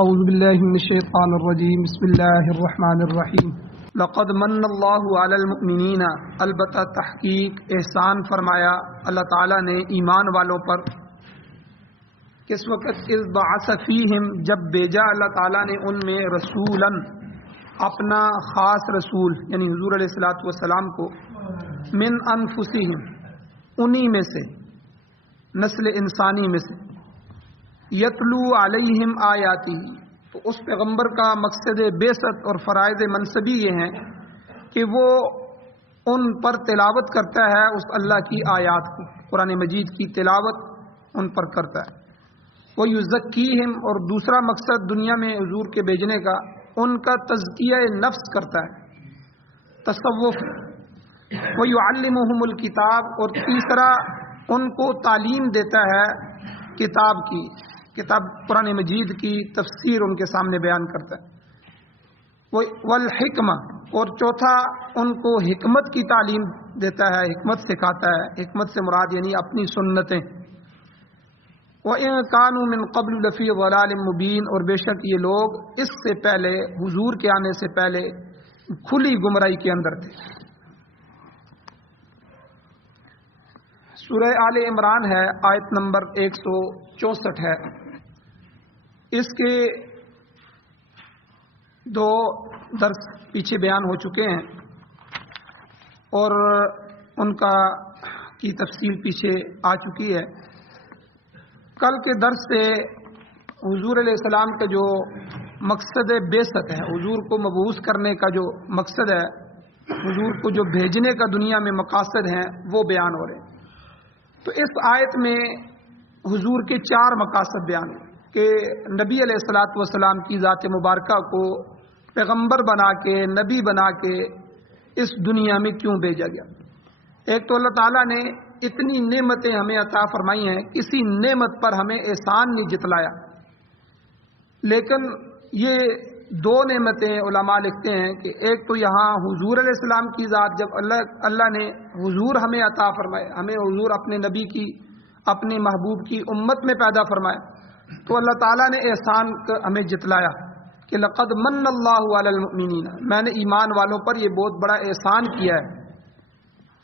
اعوذ باللہ من الشیطان الرجیم بسم اللہ الرحمن الرحیم لقد من اللہ علی المؤمنین، البتہ تحقیق احسان فرمایا اللہ تعالیٰ نے ایمان والوں پر کس وقت اذ بعث فیہم، جب بھیجا اللہ تعالیٰ نے ان میں رسولا، اپنا خاص رسول یعنی حضور علیہ الصلوۃ والسلام کو، من انفسہم، انہی میں سے، نسل انسانی میں سے، یتلو علیہم آیاتی، تو اس پیغمبر کا مقصد بعثت اور فرائض منصبی یہ ہیں کہ وہ ان پر تلاوت کرتا ہے اس اللہ کی آیات کو، قرآن مجید کی تلاوت ان پر کرتا ہے۔ وہ یزکیہم، اور دوسرا مقصد دنیا میں حضور کے بھیجنے کا ان کا تزکیہ نفس کرتا ہے، تصوف۔ وہ یعلمہم الکتاب، اور تیسرا ان کو تعلیم دیتا ہے کتاب کی، کتاب قرآن مجید کی تفسیر ان کے سامنے بیان کرتا ہے۔ والحکمہ، اور چوتھا ان کو حکمت کی تعلیم دیتا ہے، حکمت سکھاتا ہے۔ حکمت سے مراد یعنی اپنی سنتیں۔ وَإِن كَانُوا مِن قَبْلُ لَفِي ضَلَالٍ مُبِينٍ، اور بے شک یہ لوگ اس سے پہلے، حضور کے آنے سے پہلے، کھلی گمراہی کے اندر تھے۔ سورہ آل عمران ہے، آیت نمبر 164 ہے۔ اس کے 2 درس پیچھے بیان ہو چکے ہیں اور ان کی تفصیل پیچھے آ چکی ہے۔ کل کے درس سے حضور علیہ السلام کا جو مقصد بعثت ہے، حضور کو مبعوث کرنے کا جو مقصد ہے، حضور کو جو بھیجنے کا دنیا میں مقاصد ہیں، وہ بیان ہو رہے ہیں۔ تو اس آیت میں حضور کے 4 مقاصد بیان ہیں کہ نبی علیہ الصلوۃ والسلام کی ذات مبارکہ کو پیغمبر بنا کے، نبی بنا کے اس دنیا میں کیوں بھیجا گیا۔ ایک تو اللہ تعالیٰ نے اتنی نعمتیں ہمیں عطا فرمائی ہیں، کسی نعمت پر ہمیں احسان نہیں جتلایا، لیکن یہ 2 نعمتیں علماء لکھتے ہیں کہ ایک تو یہاں حضور علیہ السلام کی ذات، جب اللہ نے حضور ہمیں عطا فرمائے، ہمیں حضور اپنے نبی کی، اپنے محبوب کی امت میں پیدا فرمائے، تو اللہ تعالیٰ نے احسان ہمیں جتلایا کہ لقد من اللہ علی المؤمنین، میں نے ایمان والوں پر یہ بہت بڑا احسان کیا ہے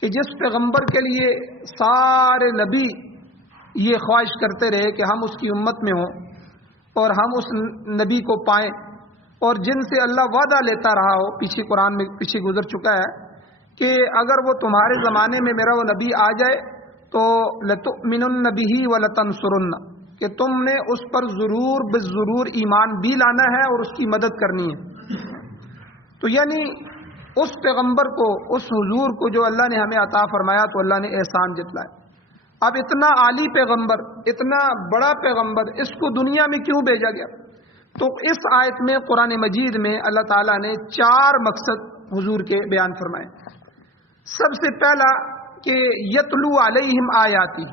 کہ جس پیغمبر کے لیے سارے نبی یہ خواہش کرتے رہے کہ ہم اس کی امت میں ہوں اور ہم اس نبی کو پائیں، اور جن سے اللہ وعدہ لیتا رہا ہو، پیچھے قرآن میں پیچھے گزر چکا ہے کہ اگر وہ تمہارے زمانے میں میرا وہ نبی آ جائے تو لَتُؤْمِنُنَّ بِهِ وَلَتَنْصُرُنَّ، کہ تم نے اس پر ضرور بالضرور ایمان بھی لانا ہے اور اس کی مدد کرنی ہے۔ تو یعنی اس پیغمبر کو، اس حضور کو جو اللہ نے ہمیں عطا فرمایا، تو اللہ نے احسان جتلایا۔ اب اتنا عالی پیغمبر، اتنا بڑا پیغمبر، اس کو دنیا میں کیوں بھیجا گیا؟ تو اس آیت میں، قرآن مجید میں اللہ تعالیٰ نے 4 مقصد حضور کے بیان فرمائے۔ سب سے پہلا کہ یتلو علیہم آیاتی،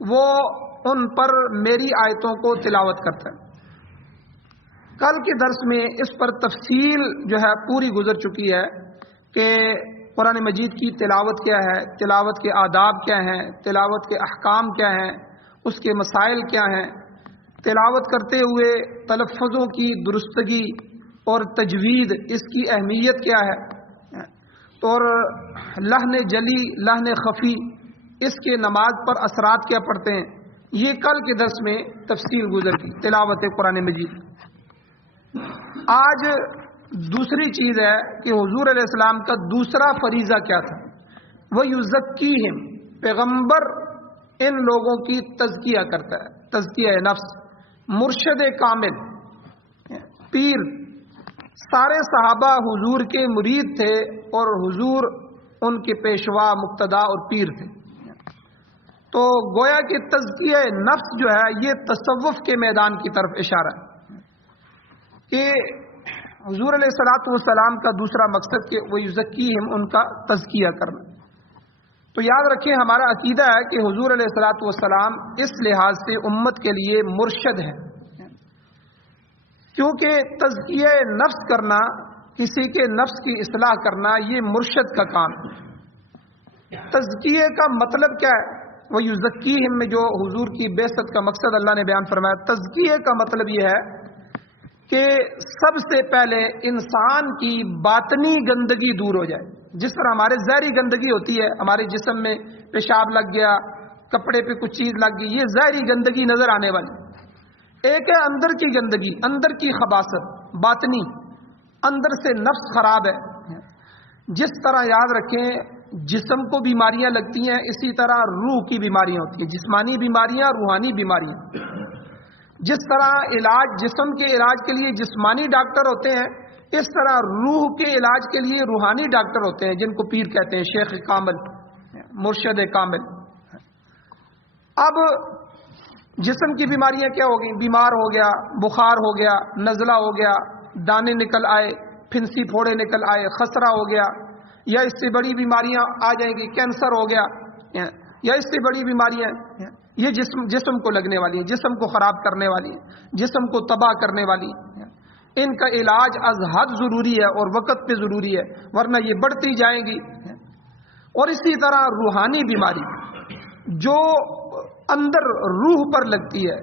وہ ان پر میری آیتوں کو تلاوت کرتا ہے۔ کل کے درس میں اس پر تفصیل جو ہے پوری گزر چکی ہے کہ قرآن مجید کی تلاوت کیا ہے، تلاوت کے آداب کیا ہیں، تلاوت کے احکام کیا ہیں، اس کے مسائل کیا ہیں، تلاوت کرتے ہوئے تلفظوں کی درستگی اور تجوید، اس کی اہمیت کیا ہے، اور لحن جلی، لحن خفی، اس کے نماز پر اثرات کیا پڑتے ہیں، یہ کل کے درس میں تفصیل گزر کی تلاوت قرآن مجید۔ آج دوسری چیز ہے کہ حضور علیہ السلام کا دوسرا فریضہ کیا تھا، وہ یزکیہم، پیغمبر ان لوگوں کی تزکیہ کرتا ہے، تزکیہ نفس، مرشد کامل، پیر۔ سارے صحابہ حضور کے مرید تھے اور حضور ان کے پیشوا، مقتدا اور پیر تھے۔ تو گویا کہ تزکیہ نفس جو ہے یہ تصوف کے میدان کی طرف اشارہ ہے کہ حضور علیہ الصلوۃ والسلام کا دوسرا مقصد کہ وہ یزکیہم، ان کا تزکیہ کرنا۔ تو یاد رکھیں، ہمارا عقیدہ ہے کہ حضور علیہ الصلوۃ والسلام اس لحاظ سے امت کے لیے مرشد ہے، کیونکہ تزکیہ نفس کرنا، کسی کے نفس کی اصلاح کرنا، یہ مرشد کا کام ہے۔ تزکیے کا مطلب کیا ہے؟ وہ یزکیہم میں جو حضور کی بعثت کا مقصد اللہ نے بیان فرمایا، تزکیے کا مطلب یہ ہے کہ سب سے پہلے انسان کی باطنی گندگی دور ہو جائے. جس طرح ہمارے ظاہری گندگی ہوتی ہے، ہمارے جسم میں پیشاب لگ گیا، کپڑے پہ کچھ چیز لگ گئی، یہ ظاہری گندگی نظر آنے والی. ایک ہے اندر کی گندگی، اندر کی خباثت، باطنی، اندر سے نفس خراب ہے. جس طرح یاد رکھیں جسم کو بیماریاں لگتی ہیں، اسی طرح روح کی بیماریاں ہوتی ہیں، جسمانی بیماریاں، روحانی بیماریاں. جس طرح علاج جسم کے علاج کے لیے جسمانی ڈاکٹر ہوتے ہیں، اس طرح روح کے علاج کے لیے روحانی ڈاکٹر ہوتے ہیں، جن کو پیر کہتے ہیں، شیخ کامل، مرشد کامل. اب جسم کی بیماریاں کیا ہو گئیں؟ بیمار ہو گیا، بخار ہو گیا، نزلہ ہو گیا، دانے نکل آئے، پھنسی پھوڑے نکل آئے، خسرہ ہو گیا، یا اس سے بڑی بیماریاں آ جائیں گی، کینسر ہو گیا، یا اس سے بڑی بیماریاں، یہ جسم کو لگنے والی ہیں، جسم کو خراب کرنے والی ہیں، جسم کو تباہ کرنے والی ہیں. ان کا علاج از حد ضروری ہے اور وقت پہ ضروری ہے، ورنہ یہ بڑھتی جائیں گی. اور اسی طرح روحانی بیماری جو اندر روح پر لگتی ہے،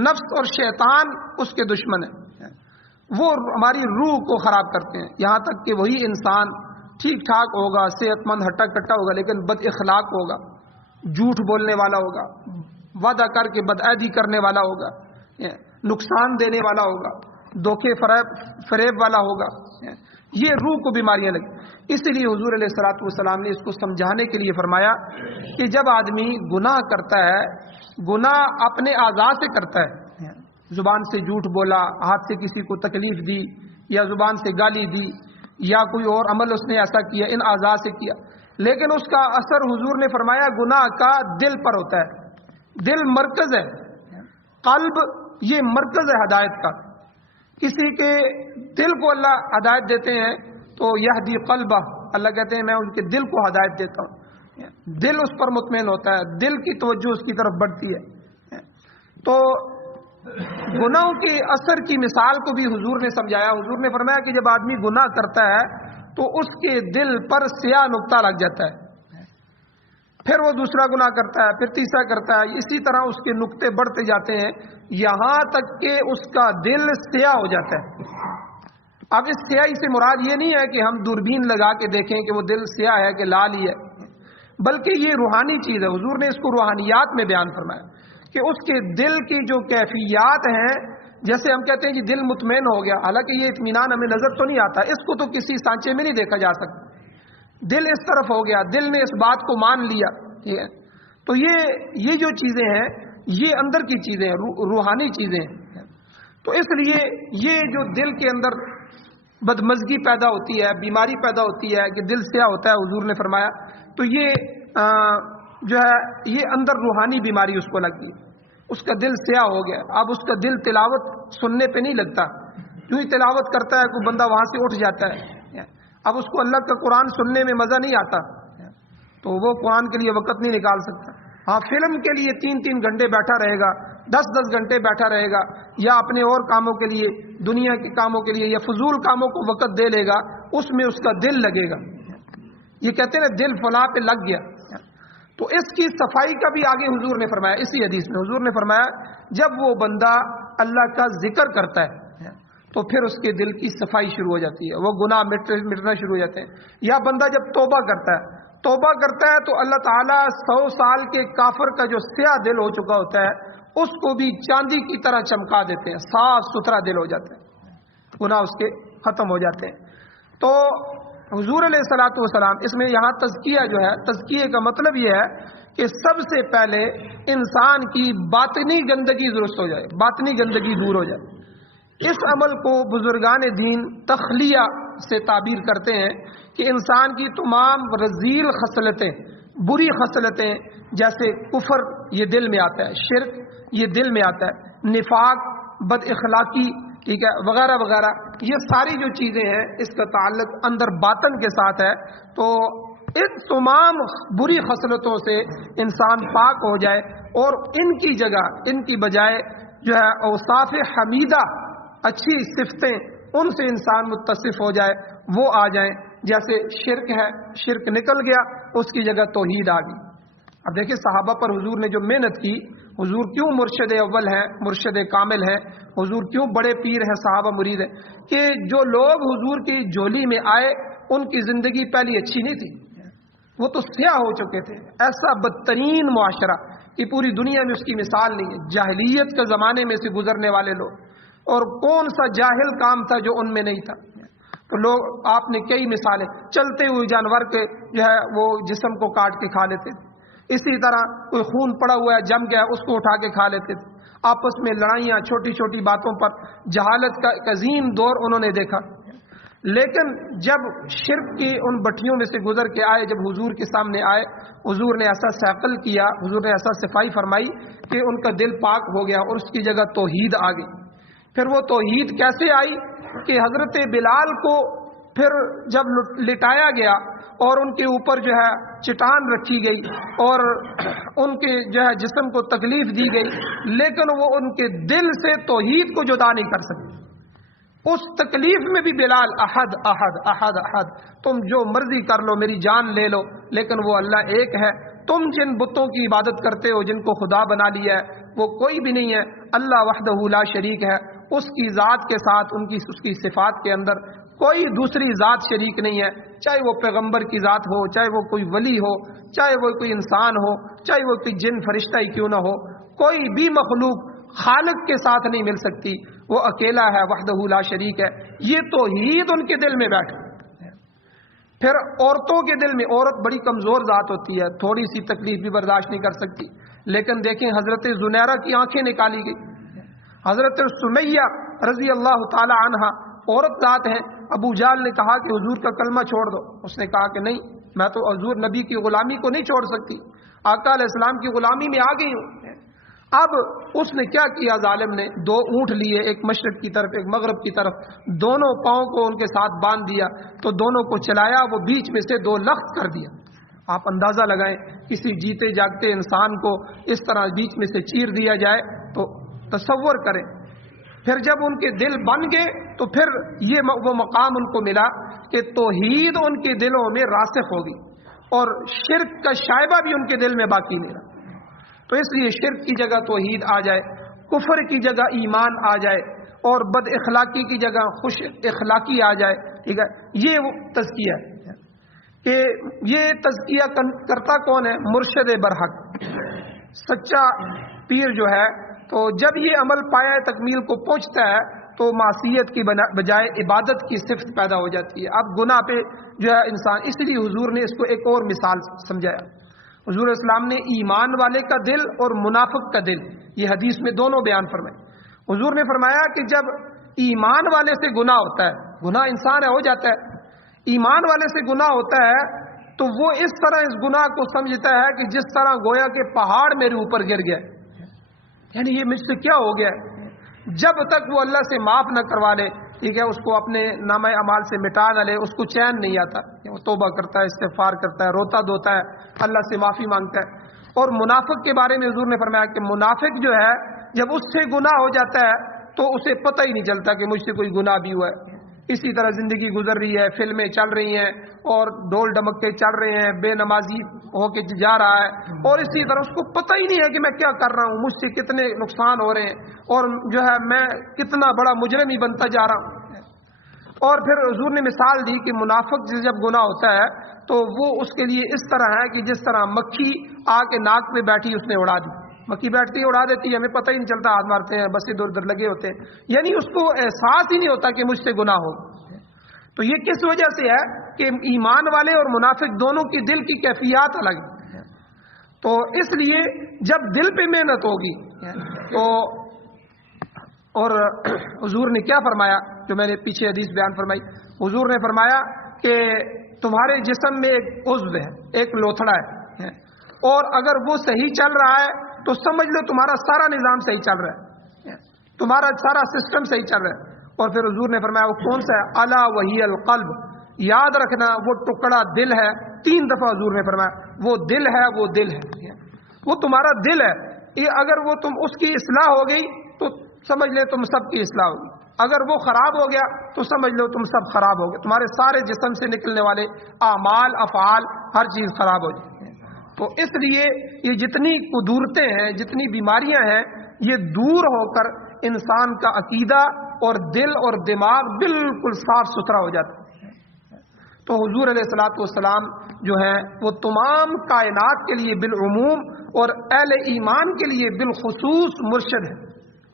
نفس اور شیطان اس کے دشمن ہیں، وہ ہماری روح کو خراب کرتے ہیں. یہاں تک کہ وہی انسان ٹھیک ٹھاک ہوگا، صحت مند ہٹا کٹا ہوگا، لیکن بد اخلاق ہوگا، جھوٹ بولنے والا ہوگا، وعدہ کر کے بدعہدی کرنے والا ہوگا، نقصان دینے والا ہوگا، دھوکے فریب والا ہوگا. یہ روح کو بیماریاں لگی. اس لیے حضور علیہ الصلوۃ والسلام نے اس کو سمجھانے کے لیے فرمایا کہ جب آدمی گناہ کرتا ہے، گناہ اپنے اعضاء سے کرتا ہے، زبان سے جھوٹ بولا، ہاتھ سے کسی کو تکلیف دی، یا زبان سے گالی دی، یا کوئی اور عمل اس نے ایسا کیا، ان اعضاء سے کیا، لیکن اس کا اثر حضور نے فرمایا گناہ کا دل پر ہوتا ہے. دل مرکز ہے، قلب یہ مرکز ہے ہدایت کا. کسی کے دل کو اللہ ہدایت دیتے ہیں تو یہدی قلبہ، اللہ کہتے ہیں میں ان کے دل کو ہدایت دیتا ہوں. دل اس پر مطمئن ہوتا ہے، دل کی توجہ اس کی طرف بڑھتی ہے. تو گناہوں کے اثر کی مثال کو بھی حضور نے سمجھایا. حضور نے فرمایا کہ جب آدمی گناہ کرتا ہے تو اس کے دل پر سیاہ نقطہ لگ جاتا ہے، پھر وہ دوسرا گناہ کرتا ہے، پھر تیسرا کرتا ہے، اسی طرح اس کے نقطے بڑھتے جاتے ہیں یہاں تک کہ اس کا دل سیاہ ہو جاتا ہے. اب اس سیاہی سے مراد یہ نہیں ہے کہ ہم دوربین لگا کے دیکھیں کہ وہ دل سیاہ ہے کہ لال ہی ہے، بلکہ یہ روحانی چیز ہے. حضور نے اس کو روحانیات میں بیان فرمایا کہ اس کے دل کی جو کیفیات ہیں، جیسے ہم کہتے ہیں کہ دل مطمئن ہو گیا، حالانکہ یہ اطمینان ہمیں نظر تو نہیں آتا، اس کو تو کسی سانچے میں نہیں دیکھا جا سکتا. دل اس طرف ہو گیا، دل نے اس بات کو مان لیا. ٹھیک ہے، تو یہ جو چیزیں ہیں یہ اندر کی چیزیں ہیں، روحانی چیزیں ہیں. تو اس لیے یہ جو دل کے اندر بدمزگی پیدا ہوتی ہے، بیماری پیدا ہوتی ہے کہ دل سیاہ ہوتا ہے، حضور نے فرمایا تو یہ جو ہے یہ اندر روحانی بیماری اس کو لگی. اس کا دل سیاہ ہو گیا، اب اس کا دل تلاوت سننے پہ نہیں لگتا. جو ہی تلاوت کرتا ہے کوئی بندہ وہاں سے اٹھ جاتا ہے، اب اس کو اللہ کا قرآن سننے میں مزہ نہیں آتا، تو وہ قرآن کے لیے وقت نہیں نکال سکتا. ہاں فلم کے لیے 3 گھنٹے بیٹھا رہے گا، 10 گھنٹے بیٹھا رہے گا، یا اپنے اور کاموں کے لیے، دنیا کے کاموں کے لیے یا فضول کاموں کو وقت دے لے گا، اس میں اس کا دل لگے گا. یہ کہتے ہیں دل فلاں پہ لگ گیا. تو اس کی صفائی کا بھی آگے حضور نے فرمایا. اسی حدیث میں حضور نے فرمایا جب وہ بندہ اللہ کا ذکر کرتا ہے تو پھر اس کے دل کی صفائی شروع ہو جاتی ہے، وہ گناہ مٹنا شروع ہو جاتے ہیں. یا بندہ جب توبہ کرتا ہے تو اللہ تعالیٰ 100 سال کے کافر کا جو سیاہ دل ہو چکا ہوتا ہے اس کو بھی چاندی کی طرح چمکا دیتے ہیں، صاف ستھرا دل ہو جاتا ہے، گناہ اس کے ختم ہو جاتے ہیں. تو حضور علیہ الصلوۃ والسلام اس میں یہاں تزکیہ جو ہے، تزکیے کا مطلب یہ ہے کہ سب سے پہلے انسان کی باطنی گندگی درست ہو جائے، باطنی گندگی دور ہو جائے. اس عمل کو بزرگان دین تخلیہ سے تعبیر کرتے ہیں کہ انسان کی تمام رذیل خصلتیں، بری خصلتیں، جیسے کفر یہ دل میں آتا ہے، شرک یہ دل میں آتا ہے، نفاق، بد اخلاقی، ٹھیک ہے، وغیرہ وغیرہ، یہ ساری جو چیزیں ہیں اس کا تعلق اندر باطن کے ساتھ ہے. تو ان تمام بری خصلتوں سے انسان پاک ہو جائے اور ان کی جگہ، ان کی بجائے جو ہے اوصاف حمیدہ، اچھی صفتیں، ان سے انسان متصف ہو جائے، وہ آ جائیں. جیسے شرک ہے، شرک نکل گیا، اس کی جگہ توحید آ گئی. اب دیکھیں صحابہ پر حضور نے جو محنت کی، حضور کیوں مرشد اول ہے، مرشد کامل ہے، حضور کیوں بڑے پیر ہیں، صحابہ مرید ہیں، کہ جو لوگ حضور کی جھولی میں آئے ان کی زندگی پہلی اچھی نہیں تھی، وہ تو سیاہ ہو چکے تھے، ایسا بدترین معاشرہ کہ پوری دنیا میں اس کی مثال نہیں ہے، جاہلیت کے زمانے میں سے گزرنے والے لوگ، اور کون سا جاہل کام تھا جو ان میں نہیں تھا۔ تو لوگ، آپ نے کئی مثالیں، چلتے ہوئے جانور کے جو ہے وہ جسم کو کاٹ کے کھا لیتے تھے، اسی طرح کوئی خون پڑا ہوا ہے جم گیا اس کو اٹھا کے کھا لیتے تھے، آپس میں لڑائیاں چھوٹی چھوٹی باتوں پر، جہالت کا ایک عظیم دور انہوں نے دیکھا۔ لیکن جب شرک کی ان بٹھیوں میں سے گزر کے آئے، جب حضور کے سامنے آئے، حضور نے ایسا سیقل کیا، حضور نے ایسا صفائی فرمائی کہ ان کا دل پاک ہو گیا اور اس کی جگہ توحید آ گئی۔ پھر وہ توحید کیسے آئی کہ حضرت بلال کو پھر جب لٹایا گیا اور ان کے اوپر جو ہے چٹان رکھی گئی اور ان کے جو ہے جسم کو تکلیف دی گئی، لیکن وہ ان کے دل سے توحید کو جدا نہیں کر سکے۔ اس تکلیف میں بھی بلال احد احد احد احد، تم جو مرضی کر لو، میری جان لے لو، لیکن وہ اللہ ایک ہے، تم جن بتوں کی عبادت کرتے ہو، جن کو خدا بنا لیا ہے، وہ کوئی بھی نہیں ہے، اللہ وحدہ لا شریک ہے، اس کی ذات کے ساتھ اس کی صفات کے اندر کوئی دوسری ذات شریک نہیں ہے، چاہے وہ پیغمبر کی ذات ہو، چاہے وہ کوئی ولی ہو، چاہے وہ کوئی انسان ہو، چاہے وہ کوئی جن فرشتہ ہی کیوں نہ ہو، کوئی بھی مخلوق خالق کے ساتھ نہیں مل سکتی، وہ اکیلا ہے، وحدہ لا شریک ہے۔ یہ توحید ان کے دل میں بیٹھ۔ پھر عورتوں کے دل میں، عورت بڑی کمزور ذات ہوتی ہے، تھوڑی سی تکلیف بھی برداشت نہیں کر سکتی، لیکن دیکھیں حضرت زنیرہ کی آنکھیں نکالی گئی، حضرت سمیہ رضی اللہ تعالی عنہا عورت ذات ہے، ابو جہل نے کہا کہ حضور کا کلمہ چھوڑ دو، اس نے کہا کہ نہیں، میں تو حضور نبی کی غلامی کو نہیں چھوڑ سکتی، آقا علیہ السلام کی غلامی میں آ گئی ہوں۔ اب اس نے کیا کیا ظالم نے، 2 اونٹ لیے، ایک مشرق کی طرف ایک مغرب کی طرف، دونوں پاؤں کو ان کے ساتھ باندھ دیا، تو دونوں کو چلایا، وہ بیچ میں سے 2 لخت کر دیا۔ آپ اندازہ لگائیں کسی جیتے جاگتے انسان کو اس طرح بیچ میں سے چیر دیا جائے تو تصور کریں۔ پھر جب ان کے دل بن گئے تو پھر یہ وہ مقام ان کو ملا کہ توحید ان کے دلوں میں راسخ ہوگی اور شرک کا شائبہ بھی ان کے دل میں باقی نہیں رہا۔ تو اس لیے شرک کی جگہ توحید آ جائے، کفر کی جگہ ایمان آ جائے، اور بد اخلاقی کی جگہ خوش اخلاقی آ جائے، ٹھیک ہے، یہ وہ تزکیہ ہے کہ یہ تزکیہ کرتا کون ہے؟ مرشد برحق، سچا پیر جو ہے۔ تو جب یہ عمل پایا تکمیل کو پہنچتا ہے تو معصیت کی بجائے عبادت کی صفت پیدا ہو جاتی ہے۔ اب گناہ پہ جو ہے انسان، اس لیے حضور نے اس کو ایک اور مثال سمجھایا۔ حضور اسلام نے ایمان والے کا دل اور منافق کا دل، یہ حدیث میں دونوں بیان فرمائے۔ حضور نے فرمایا کہ جب ایمان والے سے گناہ ہوتا ہے، گناہ انسان ہو جاتا ہے، ایمان والے سے گناہ ہوتا ہے تو وہ اس طرح اس گناہ کو سمجھتا ہے کہ جس طرح گویا کہ پہاڑ میرے اوپر گر گیا، یعنی یہ مجھ سے کیا ہو گیا۔ جب تک وہ اللہ سے معاف نہ کروا لے، ٹھیک ہے، اس کو اپنے نامہ اعمال سے مٹا نہ لے، اس کو چین نہیں آتا، وہ توبہ کرتا ہے، استغفار کرتا ہے، روتا دھوتا ہے، اللہ سے معافی مانگتا ہے۔ اور منافق کے بارے میں حضور نے فرمایا کہ منافق جو ہے جب اس سے گناہ ہو جاتا ہے تو اسے پتہ ہی نہیں چلتا کہ مجھ سے کوئی گناہ بھی ہوا ہے۔ اسی طرح زندگی گزر رہی ہے، فلمیں چل رہی ہیں اور ڈول ڈمکے چل رہے ہیں، بے نمازی ہو کے جا رہا ہے، اور اسی طرح اس کو پتہ ہی نہیں ہے کہ میں کیا کر رہا ہوں، مجھ سے کتنے نقصان ہو رہے ہیں، اور جو ہے میں کتنا بڑا مجرم ہی بنتا جا رہا ہوں۔ اور پھر حضور نے مثال دی کہ منافق سے جب گناہ ہوتا ہے تو وہ اس کے لیے اس طرح ہے کہ جس طرح مکھی آ کے ناک پہ بیٹھی اس نے اڑا دی، مکھی بیٹھتی ہے اڑا دیتی ہے، ہمیں پتہ ہی نہیں چلتا، ہاتھ مارتے ہیں، بس ادھر ادھر لگے ہوتے ہیں، یعنی اس کو احساس ہی نہیں ہوتا کہ مجھ سے گناہ ہو۔ تو یہ کس وجہ سے ہے کہ ایمان والے اور منافق دونوں کی دل کی کیفیات الگ ہیں۔ تو اس لیے جب دل پہ محنت ہوگی تو، اور حضور نے کیا فرمایا جو میں نے پیچھے حدیث بیان فرمائی، حضور نے فرمایا کہ تمہارے جسم میں ایک عضو ہے، ایک لوتھڑا ہے، اور اگر وہ صحیح چل رہا ہے تو سمجھ لو تمہارا سارا نظام صحیح چل رہا ہے، تمہارا سارا سسٹم صحیح چل رہا ہے۔ اور پھر حضور نے فرمایا وہ کون سا ہے؟ الا وہی القلب، یاد رکھنا وہ ٹکڑا دل ہے۔ 3 دفعہ حضور نے فرمایا وہ دل ہے، وہ دل ہے، وہ تمہارا دل ہے، یہ اگر وہ تم اس کی اصلاح ہو گئی تو سمجھ لے تم سب کی اصلاح ہوگی، اگر وہ خراب ہو گیا تو سمجھ لو تم سب خراب ہو گئے، تمہارے سارے جسم سے نکلنے والے اعمال افعال ہر چیز خراب ہو جائے۔ تو اس لیے یہ جتنی قدورتیں ہیں، جتنی بیماریاں ہیں، یہ دور ہو کر انسان کا عقیدہ اور دل اور دماغ بالکل صاف ستھرا ہو جاتا ہے۔ تو حضور علیہ الصلوۃ والسلام جو ہے وہ تمام کائنات کے لیے بالعموم اور اہل ایمان کے لیے بالخصوص مرشد ہے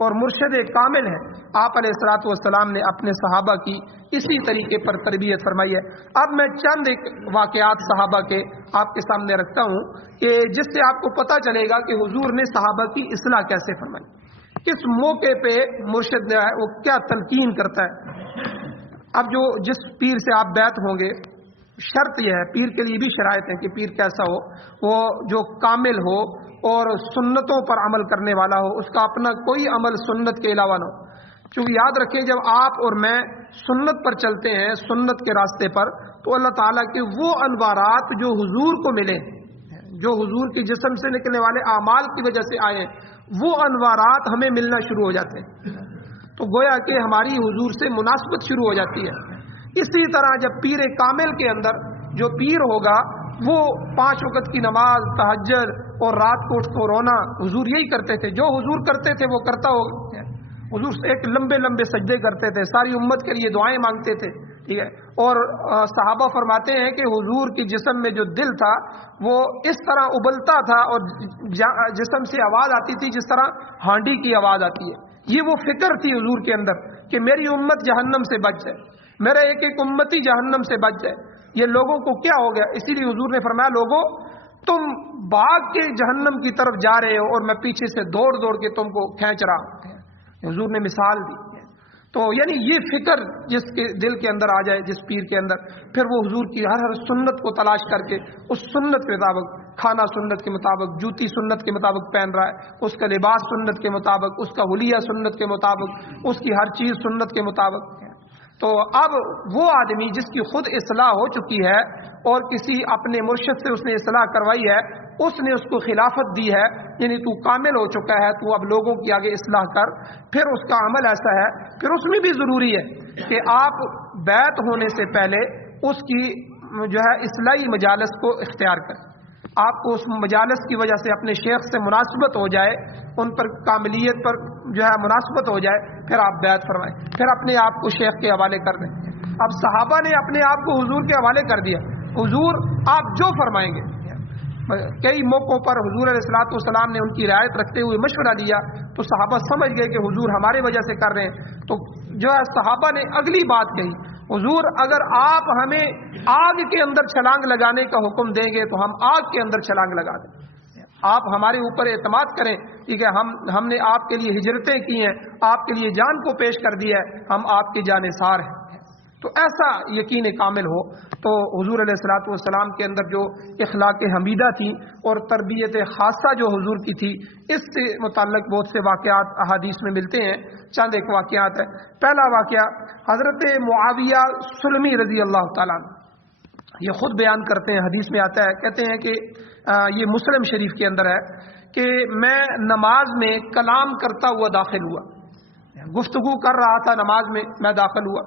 اور مرشد کامل ہے۔ آپ علیہ الصلوۃ والسلام نے اپنے صحابہ کی اسی طریقے پر تربیت فرمائی ہے۔ اب میں چند ایک واقعات صحابہ کے آپ کے سامنے رکھتا ہوں کہ جس سے آپ کو پتہ چلے گا کہ حضور نے صحابہ کی اصلاح کیسے فرمائی، کس موقع پہ مرشد جو ہے وہ کیا تلقین کرتا ہے۔ اب جس پیر سے آپ بیعت ہوں گے، شرط یہ ہے، پیر کے لیے بھی شرائط ہیں کہ پیر کیسا ہو، وہ جو کامل ہو اور سنتوں پر عمل کرنے والا ہو، اس کا اپنا کوئی عمل سنت کے علاوہ نہ ہو۔ چونکہ یاد رکھیں جب آپ اور میں سنت پر چلتے ہیں، سنت کے راستے پر، تو اللہ تعالیٰ کے وہ انوارات جو حضور کو ملے، جو حضور کے جسم سے نکلنے والے اعمال کی وجہ سے آئے، وہ انوارات ہمیں ملنا شروع ہو جاتے ہیں۔ تو گویا کہ ہماری حضور سے مناسبت شروع ہو جاتی ہے۔ اسی طرح جب پیر کامل کے اندر جو پیر ہوگا وہ 5 وقت کی نماز، تہجد اور رات کو اٹھ کو رونا، حضور یہی کرتے تھے، جو حضور کرتے تھے وہ کرتا ہوگا۔ حضور سے ایک لمبے لمبے سجدے کرتے تھے، ساری امت کے لیے دعائیں مانگتے تھے، ٹھیک ہے۔ اور صحابہ فرماتے ہیں کہ حضور کی جسم میں جو دل تھا وہ اس طرح ابلتا تھا اور جسم سے آواز آتی تھی جس طرح ہانڈی کی آواز آتی ہے۔ یہ وہ فکر تھی حضور کے اندر کہ میری امت جہنم سے بچ جائے، میرا ایک ایک امتی جہنم سے بچ جائے۔ یہ لوگوں کو کیا ہو گیا؟ اسی لیے حضور نے فرمایا، لوگوں تم بھاگ کے جہنم کی طرف جا رہے ہو اور میں پیچھے سے دوڑ دوڑ کے تم کو کھینچ رہا ہوں۔ حضور نے مثال دی۔ تو یعنی یہ فکر جس کے دل کے اندر آ جائے، جس پیر کے اندر، پھر وہ حضور کی ہر سنت کو تلاش کر کے اس سنت کے مطابق کھانا، سنت کے مطابق جوتی، سنت کے مطابق پہن رہا ہے، اس کا لباس سنت کے مطابق، اس کا حلیہ سنت کے مطابق، اس کی ہر چیز سنت کے مطابق۔ تو اب وہ آدمی جس کی خود اصلاح ہو چکی ہے اور کسی اپنے مرشد سے اس نے اصلاح کروائی ہے، اس نے اس کو خلافت دی ہے، یعنی تو کامل ہو چکا ہے، تو اب لوگوں کی آگے اصلاح کر۔ پھر اس کا عمل ایسا ہے، پھر اس میں بھی ضروری ہے کہ آپ بیعت ہونے سے پہلے اس کی جو ہے اصلاحی مجالس کو اختیار کریں۔ آپ کو اس مجالس کی وجہ سے اپنے شیخ سے مناسبت ہو جائے، ان پر کاملیت پر جو ہے مناسبت ہو جائے، پھر آپ بیعت فرمائیں، پھر اپنے آپ کو شیخ کے حوالے کر دیں۔ اب صحابہ نے اپنے آپ کو حضور کے حوالے کر دیا، حضور آپ جو فرمائیں گے۔ کئی موقعوں پر حضور علیہ الصلوۃ والسلام نے ان کی رعایت رکھتے ہوئے مشورہ دیا، تو صحابہ سمجھ گئے کہ حضور ہمارے وجہ سے کر رہے ہیں۔ تو جو ہے صحابہ نے اگلی بات کہی، حضور اگر آپ ہمیں آگ کے اندر چھلانگ لگانے کا حکم دیں گے تو ہم آگ کے اندر چھلانگ لگا دیں۔ آپ ہمارے اوپر اعتماد کریں، ٹھیک ہے، ہم نے آپ کے لیے ہجرتیں کی ہیں، آپ کے لیے جان کو پیش کر دیا ہے، ہم آپ کے جانثار ہیں۔ تو ایسا یقین کامل ہو۔ تو حضور علیہ الصلوۃ والسلام کے اندر جو اخلاق حمیدہ تھی اور تربیت خاصہ جو حضور کی تھی، اس سے متعلق بہت سے واقعات احادیث میں ملتے ہیں۔ چند ایک واقعات ہے۔ پہلا واقعہ حضرت معاویہ سلمی رضی اللہ تعالیٰ عنہ، یہ خود بیان کرتے ہیں، حدیث میں آتا ہے، کہتے ہیں کہ یہ مسلم شریف کے اندر ہے کہ میں نماز میں کلام کرتا ہوا داخل ہوا، گفتگو کر رہا تھا نماز میں، میں داخل ہوا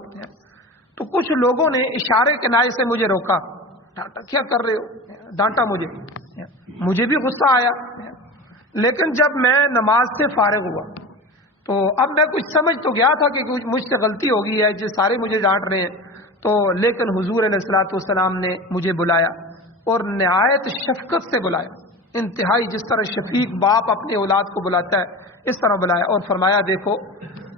تو کچھ لوگوں نے اشارے کنائے سے مجھے روکا، ڈانٹا، کیا کر رہے ہو، ڈانٹا مجھے بھی غصہ آیا۔ لیکن جب میں نماز سے فارغ ہوا تو اب میں کچھ سمجھ تو گیا تھا کہ کچھ مجھ سے غلطی ہو گئی ہے، جو سارے مجھے ڈانٹ رہے ہیں، تو لیکن حضور علیہ الصلوۃ والسلام نے مجھے بلایا اور نہایت شفقت سے بلایا، انتہائی، جس طرح شفیق باپ اپنے اولاد کو بلاتا ہے اس طرح بلایا اور فرمایا، دیکھو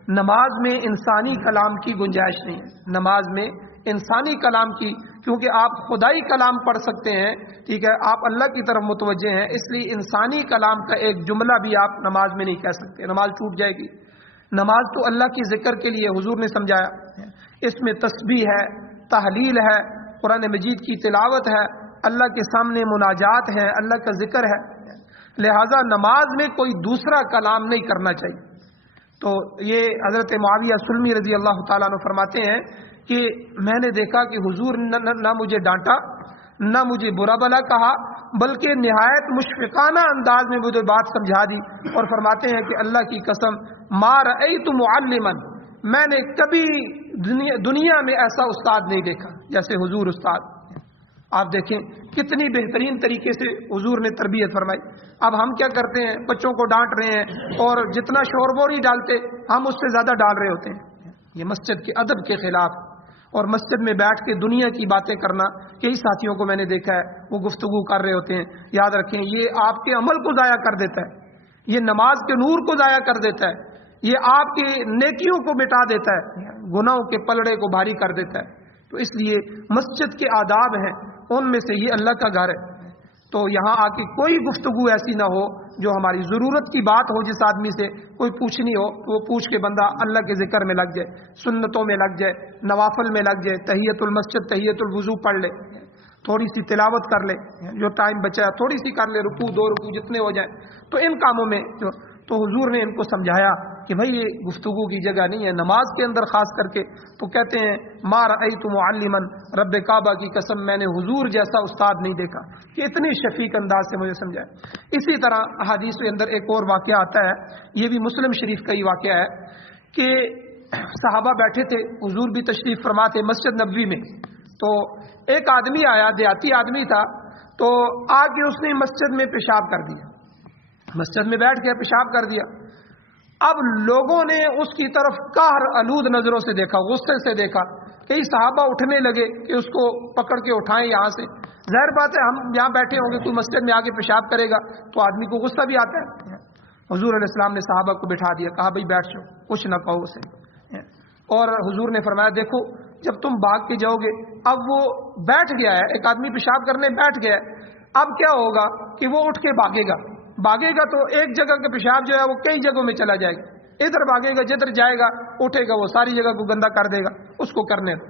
نماز میں انسانی کلام کی گنجائش نہیں ہے، نماز میں انسانی کلام کی، کیونکہ آپ خدائی کلام پڑھ سکتے ہیں، ٹھیک ہے، آپ اللہ کی طرف متوجہ ہیں، اس لیے انسانی کلام کا ایک جملہ بھی آپ نماز میں نہیں کہہ سکتے، نماز ٹوٹ جائے گی۔ نماز تو اللہ کی ذکر کے لیے حضور نے سمجھایا، اس میں تسبیح ہے، تحلیل ہے، قرآن مجید کی تلاوت ہے، اللہ کے سامنے مناجات ہے، اللہ کا ذکر ہے، لہذا نماز میں کوئی دوسرا کلام نہیں کرنا چاہیے۔ تو یہ حضرت معاویہ سلمی رضی اللہ تعالیٰ عنہ فرماتے ہیں کہ میں نے دیکھا کہ حضور نہ مجھے ڈانٹا، نہ مجھے برا بلا کہا، بلکہ نہایت مشفقانہ انداز میں مجھے بات سمجھا دی، اور فرماتے ہیں کہ اللہ کی قسم ما رأیت معلما، میں نے کبھی دنیا میں ایسا استاد نہیں دیکھا جیسے حضور استاد۔ آپ دیکھیں کتنی بہترین طریقے سے حضور نے تربیت فرمائی. اب ہم کیا کرتے ہیں, بچوں کو ڈانٹ رہے ہیں اور جتنا شور بور ہی ڈالتے ہم اس سے زیادہ ڈال رہے ہوتے ہیں. یہ مسجد کے ادب کے خلاف. اور مسجد میں بیٹھ کے دنیا کی باتیں کرنا, کئی ساتھیوں کو میں نے دیکھا ہے وہ گفتگو کر رہے ہوتے ہیں. یاد رکھیں یہ آپ کے عمل کو ضائع کر دیتا ہے, یہ نماز کے نور کو ضائع کر دیتا ہے, یہ آپ کی نیکیوں کو مٹا دیتا ہے, گناہوں کے پلڑے کو بھاری کر دیتا ہے. تو اس لیے مسجد کے آداب ہیں, ان میں سے یہ اللہ کا گھر ہے. تو یہاں آ کے کوئی گفتگو ایسی نہ ہو جو ہماری ضرورت کی بات ہو, جس آدمی سے کوئی پوچھنی ہو وہ پوچھ کے بندہ اللہ کے ذکر میں لگ جائے, سنتوں میں لگ جائے, نوافل میں لگ جائے, تحیت المسجد تحیت الوضو پڑھ لے, تھوڑی سی تلاوت کر لے, جو ٹائم بچا ہے تھوڑی سی کر لے, رکوع 2 رکوع جتنے ہو جائیں. تو ان کاموں میں تو حضور نے ان کو سمجھایا کہ بھائی یہ گفتگو کی جگہ نہیں ہے. نماز کے اندر خاص کر کے تو کہتے ہیں ما رأیت معلما, رب کعبہ کی قسم میں نے حضور جیسا استاد نہیں دیکھا کہ اتنی شفیق انداز سے مجھے سمجھایا. اسی طرح حدیث کے اندر ایک اور واقعہ آتا ہے, یہ بھی مسلم شریف کا ہی واقعہ ہے کہ صحابہ بیٹھے تھے, حضور بھی تشریف فرما تھے مسجد نبوی میں. تو ایک آدمی آیا, دیہاتی آدمی تھا, تو آ کے اس نے مسجد میں پیشاب کر دیا, مسجد میں بیٹھ کے پیشاب کر دیا. اب لوگوں نے اس کی طرف قہر آلود نظروں سے دیکھا, غصے سے دیکھا. کئی صحابہ اٹھنے لگے کہ اس کو پکڑ کے اٹھائیں یہاں سے. ظاہر بات ہے ہم یہاں بیٹھے ہوں گے, کوئی مسجد میں آ کے پیشاب کرے گا تو آدمی کو غصہ بھی آتا ہے. حضور علیہ السلام نے صحابہ کو بٹھا دیا, کہا بھائی بیٹھ جاؤ, کچھ نہ کہو اسے. اور حضور نے فرمایا دیکھو جب تم بھاگ کے جاؤ گے, اب وہ بیٹھ گیا ہے, ایک آدمی پیشاب کرنے بیٹھ گیا ہے, اب کیا ہوگا کہ وہ اٹھ کے بھاگے گا تو ایک جگہ کا پیشاب جو ہے وہ کئی جگہوں میں چلا جائے گا. ادھر بھاگے گا, جدھر جائے گا اٹھے گا وہ ساری جگہ کو گندا کر دے گا, اس کو کرنے دو.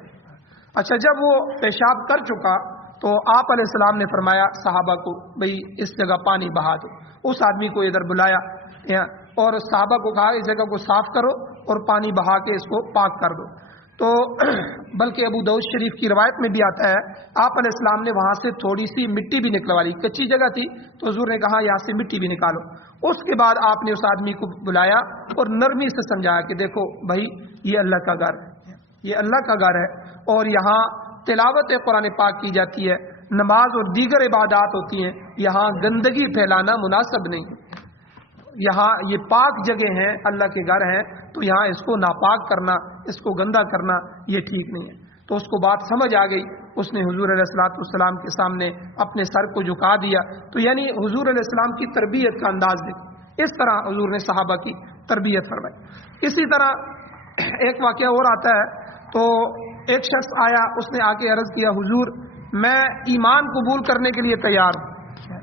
اچھا جب وہ پیشاب کر چکا تو آپ علیہ السلام نے فرمایا صحابہ کو بھئی اس جگہ پانی بہا دو. اس آدمی کو ادھر بلایا اور صحابہ کو کہا اس جگہ کو صاف کرو اور پانی بہا کے اس کو پاک کر دو. تو بلکہ ابو داؤد شریف کی روایت میں بھی آتا ہے آپ علیہ السلام نے وہاں سے تھوڑی سی مٹی بھی نکلوا لی, کچی جگہ تھی تو حضور نے کہا یہاں سے مٹی بھی نکالو. اس کے بعد آپ نے اس آدمی کو بلایا اور نرمی سے سمجھایا کہ دیکھو بھائی یہ اللہ کا گھر ہے, یہ اللہ کا گھر ہے اور یہاں تلاوت قرآن پاک کی جاتی ہے, نماز اور دیگر عبادات ہوتی ہیں, یہاں گندگی پھیلانا مناسب نہیں ہے. یہاں یہ پاک جگہ ہیں, اللہ کے گھر ہیں, تو یہاں اس کو ناپاک کرنا, اس کو گندا کرنا یہ ٹھیک نہیں ہے. تو اس کو بات سمجھ آ گئی, اس نے حضور علیہ السلام کے سامنے اپنے سر کو جھکا دیا. تو یعنی حضور علیہ السلام کی تربیت کا انداز دیکھ, اس طرح حضور نے صحابہ کی تربیت فرمائی. اسی طرح ایک واقعہ اور آتا ہے, تو ایک شخص آیا, اس نے آ کے عرض کیا حضور میں ایمان قبول کرنے کے لیے تیار ہوں,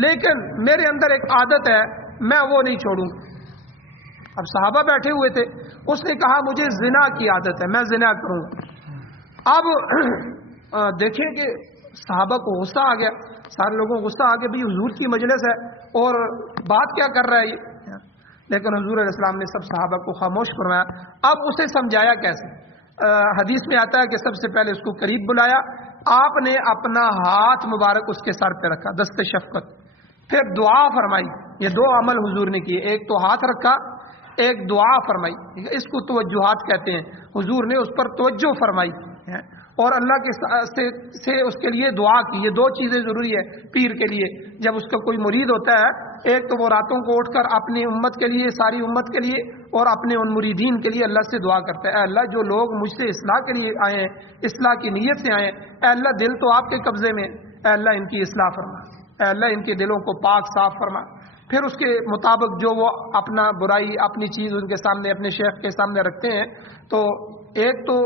لیکن میرے اندر ایک عادت ہے میں وہ نہیں چھوڑوں. اب صحابہ بیٹھے ہوئے تھے, اس نے کہا مجھے زنا کی عادت ہے, میں زنا کروں. اب دیکھیں کہ صحابہ کو غصہ آ گیا, سارے لوگوں کو غصہ آ گیا, بھئی حضور کی مجلس ہے اور بات کیا کر رہا ہے یہ. لیکن حضور علیہ السلام نے سب صحابہ کو خاموش فرمایا. اب اسے سمجھایا کیسے؟ حدیث میں آتا ہے کہ سب سے پہلے اس کو قریب بلایا, آپ نے اپنا ہاتھ مبارک اس کے سر پہ رکھا دست شفقت, پھر دعا فرمائی. یہ 2 عمل حضور نے کیے, ایک تو ہاتھ رکھا, ایک دعا فرمائی. اس کو توجہات کہتے ہیں. حضور نے اس پر توجہ فرمائی اور اللہ کے سے اس کے لیے دعا کی. یہ 2 چیزیں ضروری ہے پیر کے لیے. جب اس کا کوئی مرید ہوتا ہے, ایک تو وہ راتوں کو اٹھ کر اپنی امت کے لیے, ساری امت کے لیے, اور اپنے ان مریدین کے لیے اللہ سے دعا کرتا ہے, اے اللہ جو لوگ مجھ سے اصلاح کے لیے آئے ہیں, اصلاح کی نیت سے آئے ہیں, اے اللہ دل تو آپ کے قبضے میں, اے اللہ ان کی اصلاح فرما, اے اللہ ان کے دلوں کو پاک صاف فرما. پھر اس کے مطابق جو وہ اپنا برائی اپنی چیز ان کے سامنے اپنے شیخ کے سامنے رکھتے ہیں, تو ایک تو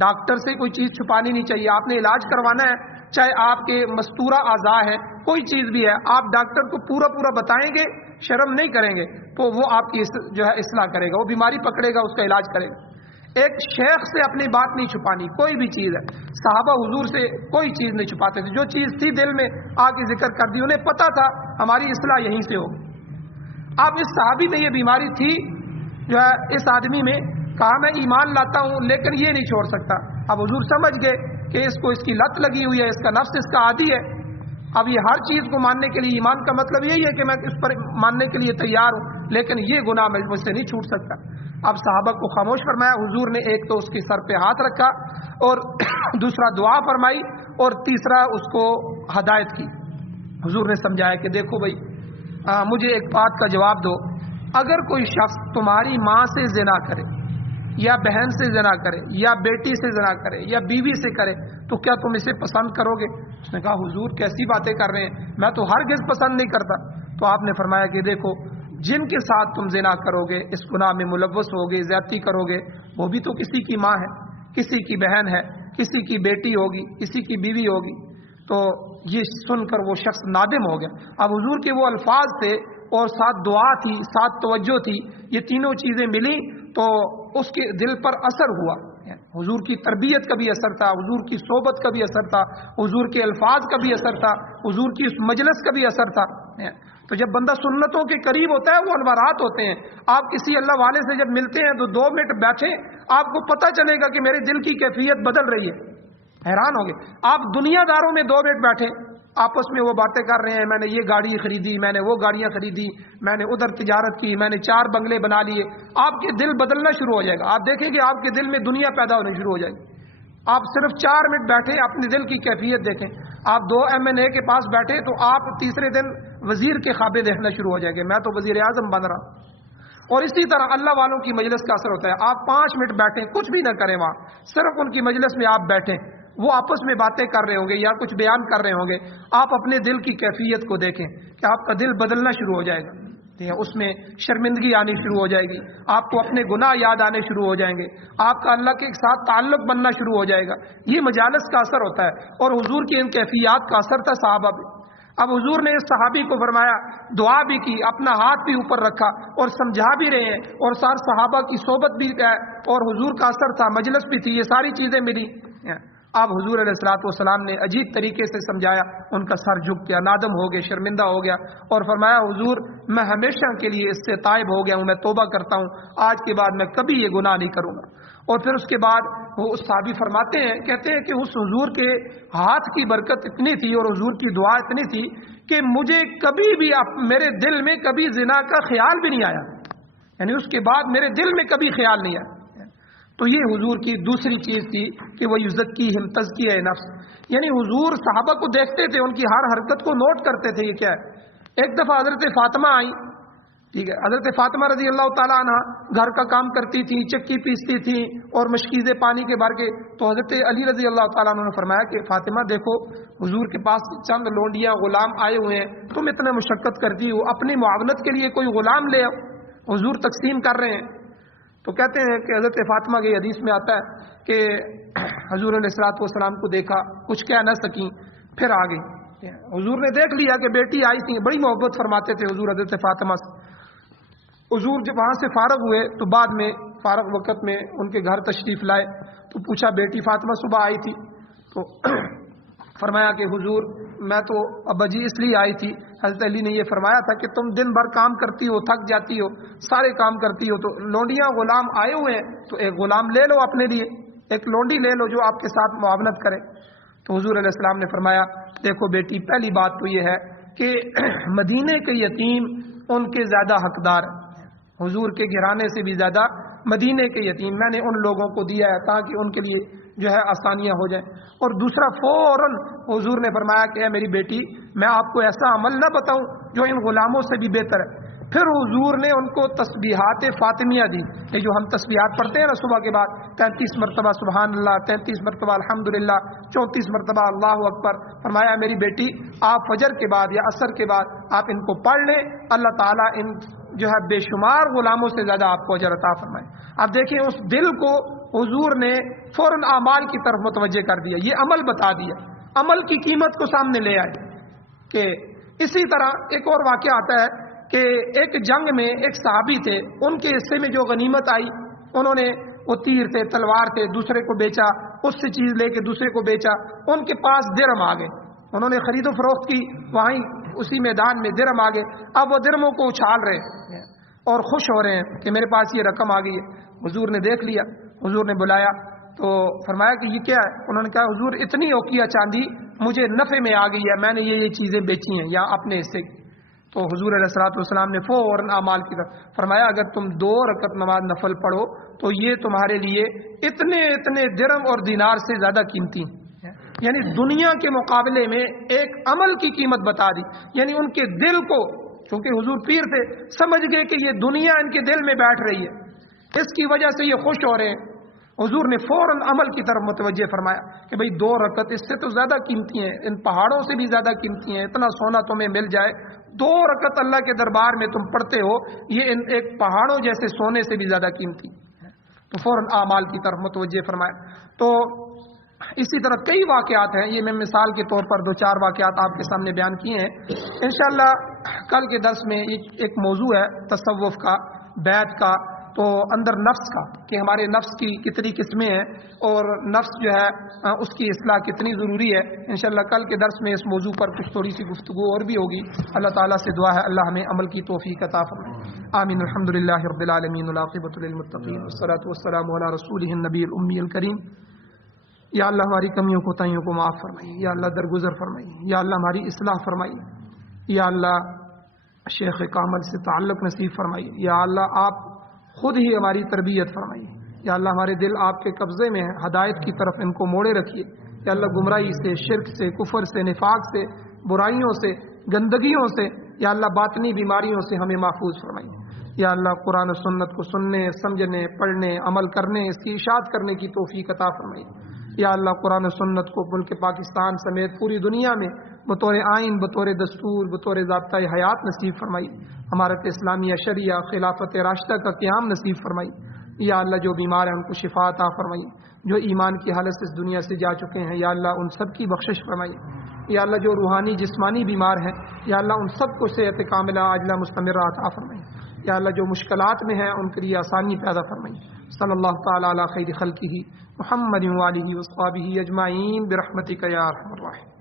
ڈاکٹر سے کوئی چیز چھپانی نہیں چاہیے. آپ نے علاج کروانا ہے, چاہے آپ کے مستورہ اعضاء ہے, کوئی چیز بھی ہے, آپ ڈاکٹر کو پورا بتائیں گے, شرم نہیں کریں گے, تو وہ آپ کی جو ہے اصلاح کرے گا, وہ بیماری پکڑے گا, اس کا علاج کرے گا. ایک شیخ سے اپنی بات نہیں چھپانی, کوئی بھی چیز ہے. صحابہ حضور سے کوئی چیز نہیں چھپاتے تھے, جو چیز تھی دل میں آ کے ذکر کر دی, انہیں پتا تھا ہماری اصلاح یہیں سے ہوگی. اب اس صحابی میں یہ بیماری تھی جو ہے, اس آدمی میں, کہا میں ایمان لاتا ہوں لیکن یہ نہیں چھوڑ سکتا. اب حضور سمجھ گئے کہ اس کو اس کی لت لگی ہوئی ہے, اس کا نفس اس کا عادی ہے. اب یہ ہر چیز کو ماننے کے لیے, ایمان کا مطلب یہی ہے کہ میں اس پر ماننے کے لیے تیار ہوں, لیکن یہ گناہ مجھ سے نہیں چھوٹ سکتا. اب صحابہ کو خاموش فرمایا. حضور نے ایک تو اس کے سر پہ ہاتھ رکھا اور دوسرا دعا فرمائی اور تیسرا اس کو ہدایت کی. حضور نے سمجھایا کہ دیکھو بھائی مجھے ایک بات کا جواب دو. اگر کوئی شخص تمہاری ماں سے زنا کرے یا بہن سے زنا کرے یا بیٹی سے زنا کرے یا بیوی سے کرے تو کیا تم اسے پسند کرو گے؟ اس نے کہا حضور کیسی باتیں کر رہے ہیں, میں تو ہرگز پسند نہیں کرتا. تو آپ نے فرمایا کہ دیکھو جن کے ساتھ تم زنا کرو گے, اس گناہ میں ملوث ہوگے, زیادتی کرو گے, وہ بھی تو کسی کی ماں ہے, کسی کی بہن ہے, کسی کی بیٹی ہوگی, کسی کی بیوی ہوگی. تو یہ سن کر وہ شخص نادم ہو گیا. اب حضور کے وہ الفاظ تھے اور ساتھ دعا تھی, ساتھ توجہ تھی, یہ تینوں چیزیں ملی تو اس کے دل پر اثر ہوا. حضور کی تربیت کا بھی اثر تھا, حضور کی صحبت کا بھی اثر تھا, حضور کے الفاظ کا بھی اثر تھا, حضور کی اس مجلس کا بھی اثر تھا. تو جب بندہ سنتوں کے قریب ہوتا ہے وہ انوارات ہوتے ہیں. آپ کسی اللہ والے سے جب ملتے ہیں تو 2 منٹ بیٹھیں, آپ کو پتہ چلے گا کہ میرے دل کی کیفیت بدل رہی ہے. حیران ہوں گے. آپ دنیا داروں میں 2 منٹ بیٹھے, آپس میں وہ باتیں کر رہے ہیں, میں نے یہ گاڑی خریدی, میں نے وہ گاڑیاں خریدی, میں نے ادھر تجارت کی, میں نے 4 بنگلے بنا لیے. آپ کے دل بدلنا شروع ہو جائے گا. آپ دیکھیں کہ آپ کے دل میں دنیا پیدا ہونے شروع ہو جائے گی. آپ صرف 4 منٹ بیٹھے, اپنے دل کی کیفیت دیکھیں. آپ 2 MNA کے پاس بیٹھے تو آپ تیسرے دن وزیر کے خوابیں دیکھنا شروع ہو جائیں گے, میں تو وزیر اعظم بن رہا ہوں. اور اسی طرح اللہ والوں کی مجلس کا اثر ہوتا ہے. آپ 5 منٹ بیٹھیں, کچھ بھی نہ کریں وہاں, صرف ان کی مجلس میں آپ بیٹھیں, وہ آپس میں باتیں کر رہے ہوں گے یا کچھ بیان کر رہے ہوں گے, آپ اپنے دل کی کیفیت کو دیکھیں کہ آپ کا دل بدلنا شروع ہو جائے گا. اس میں شرمندگی آنی شروع ہو جائے گی, آپ کو اپنے گناہ یاد آنے شروع ہو جائیں گے, آپ کا اللہ کے ساتھ تعلق بننا شروع ہو جائے گا. یہ مجالس کا اثر ہوتا ہے. اور حضور کی ان کیفیات کا اثر تھا صحابہ پہ. اب حضور نے اس صحابی کو فرمایا, دعا بھی کی, اپنا ہاتھ بھی اوپر رکھا اور سمجھا بھی رہے ہیں, اور سار صحابہ کی صحبت بھی ہے اور حضور کا اثر تھا, مجلس بھی تھی, یہ ساری چیزیں ملی. اب حضور علیہ الصلوۃ والسلام نے عجیب طریقے سے سمجھایا, ان کا سر جھک گیا, نادم ہو گئے, شرمندہ ہو گیا, اور فرمایا حضور میں ہمیشہ کے لیے اس سے تائب ہو گیا ہوں, میں توبہ کرتا ہوں, آج کے بعد میں کبھی یہ گناہ نہیں کروں گا. اور پھر اس کے بعد وہ صحابی فرماتے ہیں, کہتے ہیں کہ اس حضور کے ہاتھ کی برکت اتنی تھی اور حضور کی دعا اتنی تھی کہ مجھے کبھی بھی میرے دل میں کبھی زنا کا خیال بھی نہیں آیا. یعنی اس کے بعد میرے دل میں کبھی خیال نہیں آیا. تو یہ حضور کی دوسری چیز تھی کہ وہ یزکیہم تزکیہ نفس, یعنی حضور صحابہ کو دیکھتے تھے, ان کی ہر حرکت کو نوٹ کرتے تھے. یہ کیا ہے؟ ایک دفعہ حضرت فاطمہ آئی, ٹھیک ہے, حضرت فاطمہ رضی اللہ تعالیٰ عنہ گھر کا کام کرتی تھی, چکی پیستی تھی اور مشکیزیں پانی کے بھر کے. تو حضرت علی رضی اللہ تعالیٰ عنہ نے فرمایا کہ فاطمہ دیکھو حضور کے پاس چند لونڈیاں غلام آئے ہوئے ہیں, تم اتنے مشقت کرتی ہو, اپنی معاونت کے لیے کوئی غلام لے آؤ, حضور تقسیم کر رہے ہیں. تو کہتے ہیں کہ حضرت فاطمہ کی حدیث میں آتا ہے کہ حضور علیہ الصلوۃ والسلام کو دیکھا, کچھ کہہ نہ سکیں, پھر آ گئی. حضور نے دیکھ لیا کہ بیٹی آئی تھی, بڑی محبت فرماتے تھے حضور حضرت فاطمہ سے. حضور جب وہاں سے فارغ ہوئے تو بعد میں فارغ وقت میں ان کے گھر تشریف لائے تو پوچھا بیٹی فاطمہ صبح آئی تھی؟ تو فرمایا کہ حضور میں تو ابا جی اس لیے آئی تھی, حضرت علی نے یہ فرمایا تھا کہ تم دن بھر کام کرتی ہو, تھک جاتی ہو, سارے کام کرتی ہو, تو لونڈیاں غلام آئے ہوئے ہیں تو ایک غلام لے لو اپنے لیے, ایک لونڈی لے لو جو آپ کے ساتھ معاونت کرے. تو حضور علیہ السلام نے فرمایا دیکھو بیٹی, پہلی بات تو یہ ہے کہ مدینے کے یتیم ان کے زیادہ حقدار ہیں, حضور کے گھرانے سے بھی زیادہ مدینے کے یتیم میں نے ان لوگوں کو دیا ہے تاکہ ان کے لیے جو ہے آسانیاں ہو جائیں. اور دوسرا فوراً حضور نے فرمایا کہ اے میری بیٹی میں آپ کو ایسا عمل نہ بتاؤں جو ان غلاموں سے بھی بہتر ہے. پھر حضور نے ان کو تسبیحات فاطمیہ دی, یہ جو ہم تسبیحات پڑھتے ہیں نا صبح کے بعد, 33 مرتبہ سبحان اللہ, 33 مرتبہ الحمدللہ, 34 مرتبہ اللہ اکبر. فرمایا میری بیٹی آپ فجر کے بعد یا عصر کے بعد آپ ان کو پڑھ لیں, اللہ تعالیٰ ان جو ہے بے شمار غلاموں سے زیادہ آپ کو اجر عطا فرمائے. آپ دیکھیں اس دل کو حضور نے فوراً اعمال کی طرف متوجہ کر دیا, یہ عمل بتا دیا, عمل کی قیمت کو سامنے لے آئے. کہ اسی طرح ایک اور واقعہ آتا ہے کہ ایک جنگ میں ایک صحابی تھے, ان کے حصے میں جو غنیمت آئی انہوں نے وہ تیر تھے, تلوار تھے, دوسرے کو بیچا, اس سے چیز لے کے دوسرے کو بیچا. ان کے پاس درہم آ گئے, انہوں نے خرید و فروخت کی وہیں اسی میدان میں, درہم آ گئے. اب وہ درہموں کو اچھال رہے اور خوش ہو رہے ہیں کہ میرے پاس یہ رقم آ گئی ہے. حضور نے دیکھ لیا, حضور نے بلایا تو فرمایا کہ یہ کیا ہے؟ انہوں نے کہا حضور اتنی اوقیہ چاندی مجھے نفع میں آ گئی ہے, میں نے یہ چیزیں بیچی ہیں یا اپنے حصے کی. تو حضور علیہ الصلوۃ والسلام نے فوراً اعمال کی طرف فرمایا اگر تم 2 رکعت نماز نفل پڑھو تو یہ تمہارے لیے اتنے درہم اور دینار سے زیادہ قیمتی، یعنی دنیا کے مقابلے میں ایک عمل کی قیمت بتا دی. یعنی ان کے دل کو، چونکہ حضور پیر تھے، سمجھ گئے کہ یہ دنیا ان کے دل میں بیٹھ رہی ہے، اس کی وجہ سے یہ خوش ہو رہے ہیں. حضور نے فوراً عمل کی طرف متوجہ فرمایا کہ بھئی 2 رکعت اس سے تو زیادہ قیمتی ہیں، ان پہاڑوں سے بھی زیادہ قیمتی ہیں. اتنا سونا تمہیں مل جائے، 2 رکعت اللہ کے دربار میں تم پڑھتے ہو، یہ ایک پہاڑوں جیسے سونے سے بھی زیادہ قیمتی. تو فوراً اعمال کی طرف متوجہ فرمایا. تو اسی طرح کئی واقعات ہیں، یہ میں مثال کے طور پر 2-4 واقعات آپ کے سامنے بیان کیے ہیں. انشاءاللہ کل کے درس میں ایک موضوع ہے تصوف کا، بیعت کا، تو اندر نفس کا، کہ ہمارے نفس کی کتنی قسمیں ہیں اور نفس جو ہے اس کی اصلاح کتنی ضروری ہے. انشاءاللہ کل کے درس میں اس موضوع پر کچھ تھوڑی سی گفتگو اور بھی ہوگی. اللہ تعالیٰ سے دعا ہے اللہ ہمیں عمل کی توفیق عطا فرمائے. آمین. الحمدللہ رب العالمین والعاقبۃ للمتقین والصلاۃ والسلام علی رسولہ النبی الأمی الکریم. یا اللہ ہماری کمیوں کوتاہیوں کو معاف فرمائیے، یا اللہ درگزر فرمائیے، یا اللہ ہماری اصلاح فرمائیے، یا اللہ شیخ کامل سے تعلق نصیب فرمائیے، یا اللہ آپ خود ہی ہماری تربیت فرمائیے، یا اللہ ہمارے دل آپ کے قبضے میں ہیں، ہدایت کی طرف ان کو موڑے رکھیے. یا اللہ گمراہی سے، شرک سے، کفر سے، نفاق سے، برائیوں سے، گندگیوں سے، یا اللہ باطنی بیماریوں سے ہمیں محفوظ فرمائیے. یا اللہ قرآن و سنت کو سننے، سمجھنے، پڑھنے، عمل کرنے، اس کی اشاعت کرنے کی توفیق عطا فرمائیے. یا اللہ قرآن و سنت کو ملک پاکستان سمیت پوری دنیا میں بطور آئین، بطور دستور، بطور ضابطۂ حیات نصیب فرمائی. امارت اسلامیہ شریعہ خلافت راشدہ کا قیام نصیب فرمائی. یا اللہ جو بیمار ہیں ان کو شفا عطا فرمائی، جو ایمان کی حالت سے اس دنیا سے جا چکے ہیں یا اللہ ان سب کی بخشش فرمائی. یا اللہ جو روحانی جسمانی بیمار ہیں یا اللہ ان سب کو صحت کاملہ عاجلہ مستمرہ عطا فرمائی. یا اللہ جو مشکلات میں ہیں ان کے لیے آسانی پیدا فرمائی. صلی اللہ تعالی علی خیر خلقہ محمد وآلہ وصحبہ اجمعین برحمتک یا ارحم الراحمین.